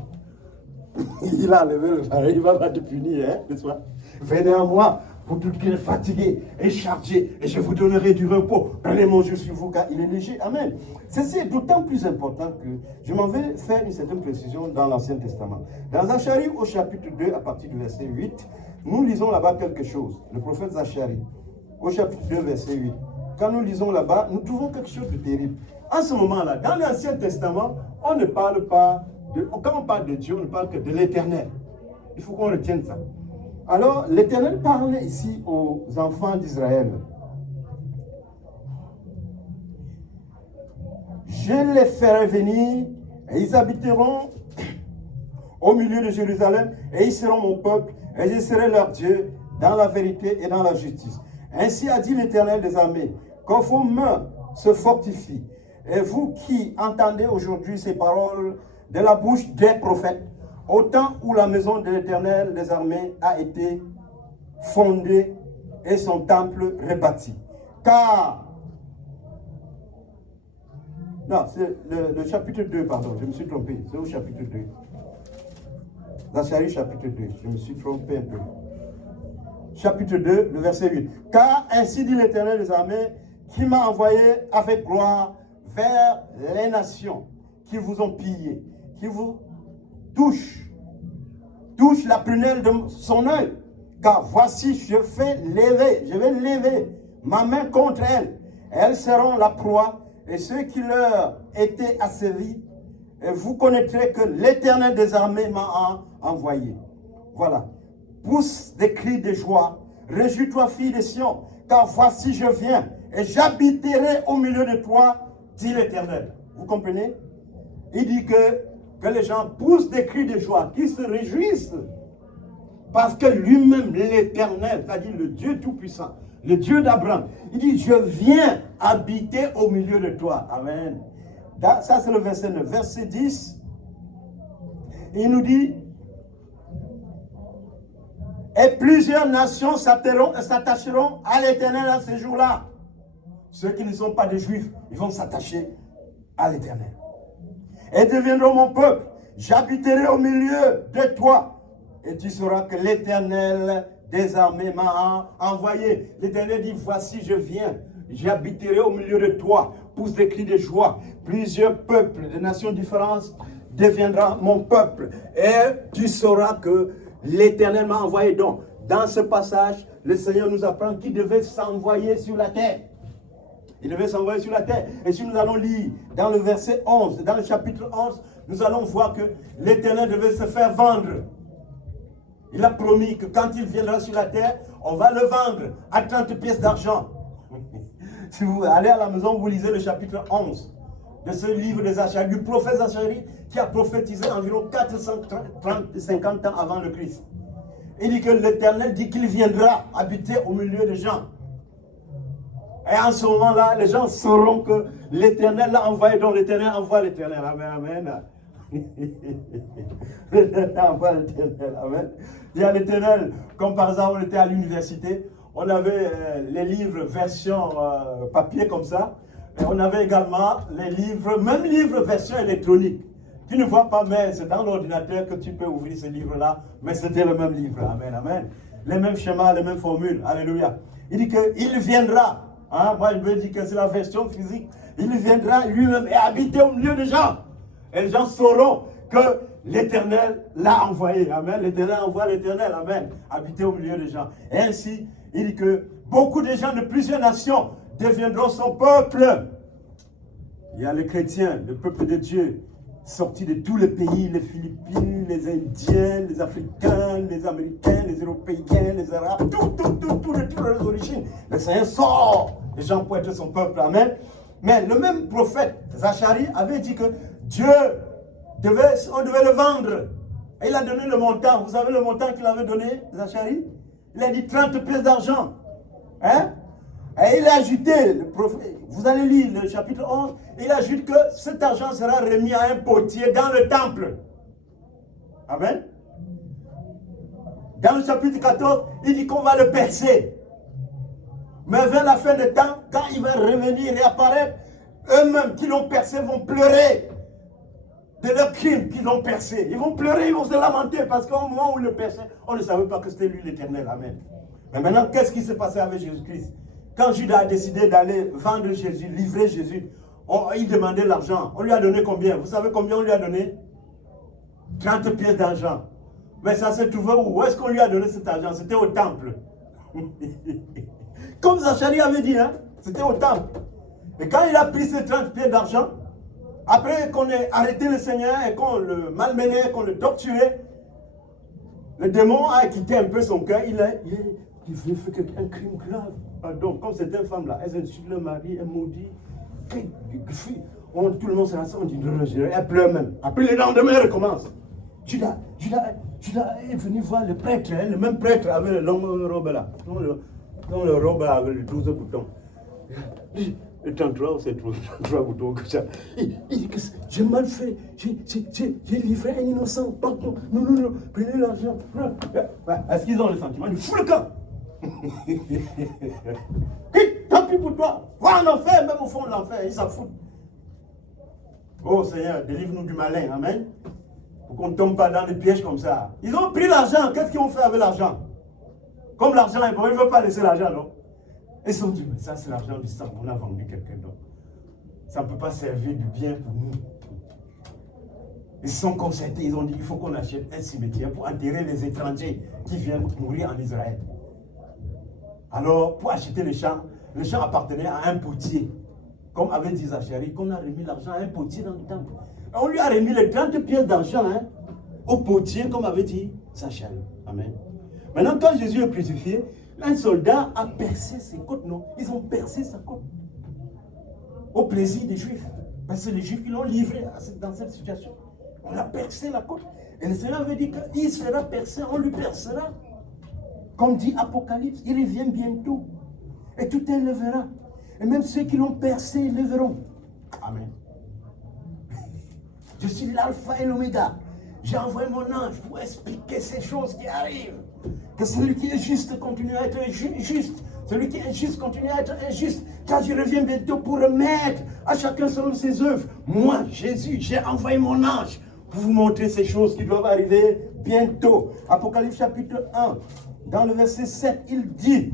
Il a enlevé le fardeau, il va pas te punir, hein, n'est-ce pas? Venez à moi, vous tous qui êtes fatigués et chargés, et je vous donnerai du repos. Prenez mon joug sur vous, car il est léger. Amen. Ceci est d'autant plus important que je m'en vais faire une certaine précision dans l'Ancien Testament. Dans Zacharie, au chapitre 2, à partir du verset 8, nous lisons là-bas quelque chose. Le prophète Zacharie, au chapitre 2, verset 8. Quand nous lisons là-bas, nous trouvons quelque chose de terrible. En ce moment-là, dans l'Ancien Testament, on ne parle pas quand on parle de Dieu, on ne parle que de l'Éternel. Il faut qu'on retienne ça. Alors, l'Éternel parle ici aux enfants d'Israël. Je les ferai venir et ils habiteront au milieu de Jérusalem et ils seront mon peuple et je serai leur Dieu dans la vérité et dans la justice. Ainsi a dit l'Éternel des armées, que vos mains se fortifient. Et vous qui entendez aujourd'hui ces paroles de la bouche des prophètes, au temps où la maison de l'Éternel des armées a été fondée et son temple rebâti. Car, non, c'est le chapitre 2, pardon, je me suis trompé, c'est au chapitre 2. Zacharie chapitre 2, je me suis trompé un peu. Chapitre 2, le verset 8. Car ainsi dit l'Éternel des armées, qui m'a envoyé avec gloire vers les nations qui vous ont pillé, qui vous touche la prunelle de son œil. Car voici, je vais lever ma main contre elles. Elles seront la proie, et ceux qui leur étaient asservis, et vous connaîtrez que l'Éternel des armées m'a envoyé. Voilà. Pousse des cris de joie. Réjouis-toi, fille de Sion, car voici, je viens, et j'habiterai au milieu de toi, dit l'Éternel. Vous comprenez? Il dit que les gens poussent des cris de joie, qu'ils se réjouissent. Parce que lui-même, l'Éternel, c'est-à-dire le Dieu Tout-Puissant, le Dieu d'Abraham, il dit, je viens habiter au milieu de toi. Amen. Ça, c'est le verset 9. Verset 10, il nous dit, et plusieurs nations s'attacheront à l'Éternel à ce jour-là. Ceux qui ne sont pas des Juifs, ils vont s'attacher à l'Éternel. Et deviendront mon peuple. J'habiterai au milieu de toi. Et tu sauras que l'Éternel des armées m'a envoyé. L'Éternel dit, voici, je viens. J'habiterai au milieu de toi. Pousse des cris de joie. Plusieurs peuples de nations différentes deviendront mon peuple. Et tu sauras que l'Éternel m'a envoyé. Donc, dans ce passage, le Seigneur nous apprend qu'il devait s'envoyer sur la terre. Il devait s'envoyer sur la terre. Et si nous allons lire dans le verset 11, dans le chapitre 11, nous allons voir que l'Éternel devait se faire vendre. Il a promis que quand il viendra sur la terre, on va le vendre à 30 pièces d'argent. Si vous allez à la maison, vous lisez le chapitre 11 de ce livre de Zacharie, du prophète Zacharie, qui a prophétisé environ 450 ans avant le Christ. Il dit que l'Éternel dit qu'il viendra habiter au milieu des gens. Et en ce moment-là, les gens sauront que l'Éternel l'a envoyé, donc l'Éternel envoie l'Éternel. Amen, amen. L'Éternel envoie l'Éternel, amen. Il y a l'Éternel, comme par exemple, on était à l'université, on avait les livres version papier comme ça, et on avait également les livres, même livres version électronique. Tu ne vois pas, mais c'est dans l'ordinateur que tu peux ouvrir ce livre-là, mais c'était le même livre, amen, amen. Les mêmes schémas, les mêmes formules, alléluia. Il dit qu'il viendra. Hein, moi, je veux dire que c'est la version physique. Il viendra lui-même et habiter au milieu des gens. Et les gens sauront que l'Éternel l'a envoyé. Amen. L'Éternel envoie l'Éternel. Amen. Habiter au milieu des gens. Et ainsi, il dit que beaucoup de gens de plusieurs nations deviendront son peuple. Il y a les chrétiens, le peuple de Dieu, sortis de tous les pays, les Philippines, les Indiens, les Africains, les Américains, les Européens, les Arabes, toutes les origines. Le Seigneur sort les gens pour être son peuple. Amen. Mais le même prophète, Zacharie, avait dit que on devait le vendre. Et il a donné le montant. Vous savez le montant qu'il avait donné, Zacharie? Il a dit 30 pièces d'argent. Hein? Et il a ajouté, le prophète, vous allez lire le chapitre 11, il ajoute que cet argent sera remis à un potier dans le temple. Amen. Dans le chapitre 14, il dit qu'on va le percer. Mais vers la fin du temps, quand il va revenir et apparaître, eux-mêmes qui l'ont percé vont pleurer de leurs crimes qu'ils l'ont percé. Ils vont pleurer, ils vont se lamenter parce qu'au moment où ils le perçaient, on ne savait pas que c'était lui l'Éternel. Amen. Mais maintenant, qu'est-ce qui s'est passé avec Jésus-Christ? Quand Judas a décidé d'aller vendre Jésus, livrer Jésus, il demandait l'argent. On lui a donné combien? Vous savez combien on lui a donné? 30 pièces d'argent. Mais ça se trouvait où? Où est-ce qu'on lui a donné cet argent? C'était au temple. Comme Zacharie avait dit, hein? C'était au temple. Et quand il a pris ces 30 pièces d'argent, après qu'on ait arrêté le Seigneur et qu'on le malmenait, qu'on le torturait, le démon a quitté un peu son cœur. Il fait un crime grave. Donc, comme cette femme-là, elle insulte le mari, elle maudit. Tout le monde se rassemble, on dit, elle pleure même. Après, le lendemain, elle recommence. Judas est venu voir le prêtre, hein, le même prêtre avec le long robe là. Dans le robe là, avec les 12 boutons. Le 33, c'est 33 boutons comme ça. Il dit que j'ai mal fait, j'ai livré un innocent. Pardon, non, prenez l'argent. Est-ce qu'ils ont le sentiment? Il fout le camp. Tant pis pour toi. Va en enfer, même au fond de l'enfer, ils s'en foutent. Oh Seigneur, délivre-nous du malin, amen. Pour qu'on ne tombe pas dans des pièges comme ça. Ils ont pris l'argent, qu'est-ce qu'ils ont fait avec l'argent? Comme l'argent est bon, ils ne veulent pas laisser l'argent, non? Ils se sont dit, mais ça c'est l'argent du sang, on a vendu quelqu'un d'autre. Ça ne peut pas servir du bien pour nous. Ils se sont concertés, ils ont dit, il faut qu'on achète un cimetière pour enterrer les étrangers qui viennent mourir en Israël. Alors, pour acheter le champ appartenait à un potier. Comme avait dit Zacharie, qu'on a remis l'argent à un potier dans le temple. Et on lui a remis les 30 pièces d'argent au potier, comme avait dit Zacharie. Amen. Maintenant, quand Jésus est crucifié, un soldat a percé ses côtes, non? Ils ont percé sa côte. Au plaisir des Juifs. Parce que c'est les Juifs qui l'ont livré dans cette situation. On a percé la côte. Et le Seigneur avait dit qu'il sera percé, on lui percera. Comme dit Apocalypse, il revient bientôt. Et tout le verra. Et même ceux qui l'ont percé, le verront. Amen. Je suis l'alpha et l'oméga. J'ai envoyé mon ange pour expliquer ces choses qui arrivent. Que celui qui est juste continue à être juste. Celui qui est juste continue à être injuste. Car je reviens bientôt pour remettre à chacun selon ses œuvres. Moi, Jésus, j'ai envoyé mon ange pour vous montrer ces choses qui doivent arriver bientôt. Apocalypse chapitre 1, dans le verset 7, il dit,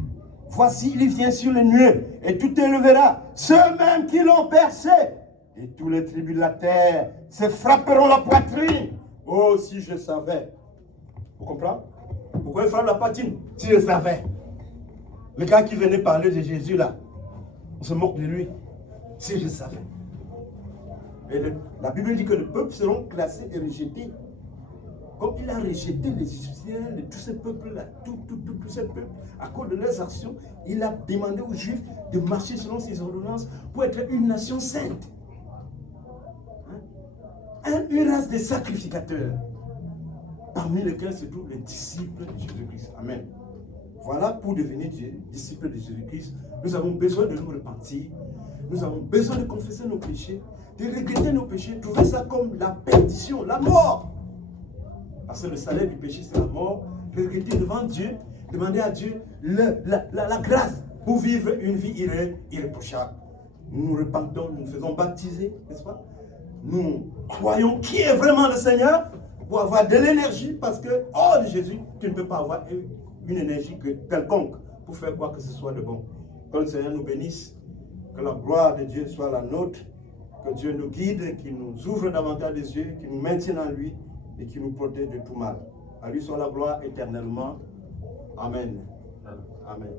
voici, il vient sur les nuées, et tout le verra, ceux-mêmes qui l'ont percé, et tous les tribus de la terre se frapperont la poitrine. Oh, si je savais. Vous comprenez? Pourquoi il frappe la poitrine? Si je savais. Le gars qui venait parler de Jésus là, on se moque de lui. Si je savais. Et la Bible dit que les peuples seront classés et rejetés. Comme il a rejeté les Égyptiens, de tous ces peuples-là, tous ces peuples, à cause de leurs actions, il a demandé aux Juifs de marcher selon ses ordonnances pour être une nation sainte. une race de sacrificateurs, parmi lesquels se trouvent les disciples de Jésus-Christ. Amen. Voilà, pour devenir disciples de Jésus-Christ, nous avons besoin de nous repentir, nous avons besoin de confesser nos péchés, de regretter nos péchés, trouver ça comme la perdition, la mort. Parce que le salaire du péché, c'est la mort. Regretter devant Dieu, demander à Dieu la grâce pour vivre une vie irréprochable. Nous nous repentons, nous nous faisons baptiser, n'est-ce pas? Nous croyons qui est vraiment le Seigneur pour avoir de l'énergie, parce que hors de Jésus, tu ne peux pas avoir une énergie quelconque pour faire quoi que ce soit de bon. Que le Seigneur nous bénisse, que la gloire de Dieu soit la nôtre, que Dieu nous guide, qu'il nous ouvre davantage les yeux, qu'il nous maintienne en lui et qu'il nous protège de tout mal. À lui soit la gloire éternellement. Amen. Amen.